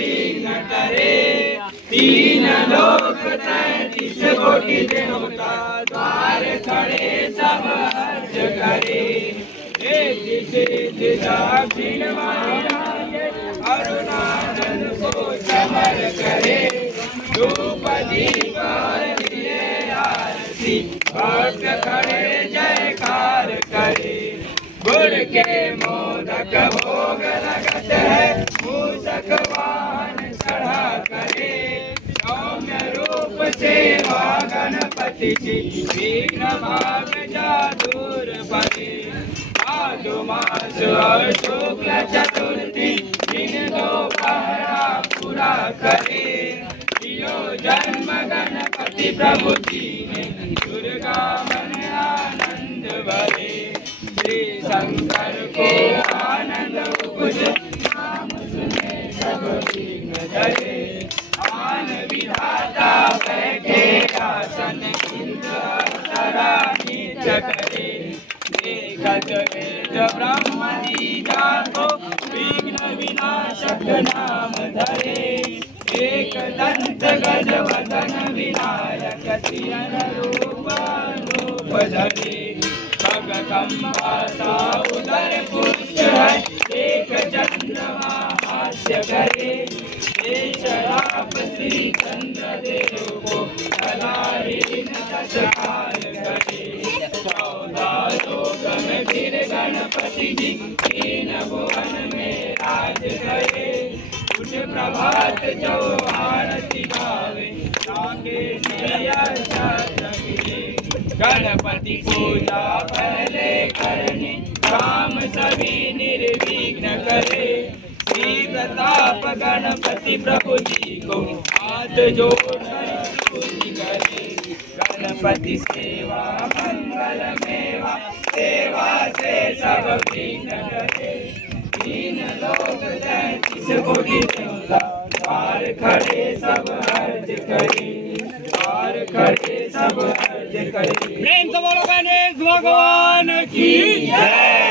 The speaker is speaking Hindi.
विघ्न करे। तीन लोक 33 कोटि देवता द्वार खड़े सब अर्ज करे। सिद्धि दक्षिण माहिराये अरुणाचल को समर करे। धूप दीप दिए आरती भक्त खड़े जयकार करे। गुड़ के मोदक भोग लगत है मूषक वाहन चढ़ा करे। सौम्य रूप सेवा गणपति की विघ्न भाग जा दूर पड़े। भादु मास और शुक्ल चतुर्थी दिन दोपहरा पूरा करे। जियो जन्म गणपति प्रभु जी ने दुर्गा मन आनंद भरे। श्री शंकर को आनंद उपजे नाम सुने सब विघ्न टले। आन विधाता बैठे आसन इंद्र अप्सरा नीच करे। देखत वेद ब्रह्म दीजा को विघ्न विनाशक नाम धरे। एक दंत गजवदन विनायक तियन रूप धरे। खगकंबा सा उदर पुष्ट है एक चंद्रमा हास्य करे। शराप श्री चंद्र देव को कलाहीन दश काल करे। 14 लोक में फिर गणपति जी तीन भुवन में राज करे। उठ प्रभात जो आरती गावे ताके सिया छात्र। गणपति पूजा पहले करनी काम सभी निर्विघ्न करे। श्री प्रताप गणपति प्रभु जी को हाथ जोड़कर स्तुति करे। गणपति सेवा मंगल मेवा सेवा से सब विघ्न करे। तीन लोक 33 कोटि देवता द्वार खड़े सब अर्ज करे। द्वार खड़े सब अर्ज करे। प्रेम से बोलो गणेश भगवान की जय।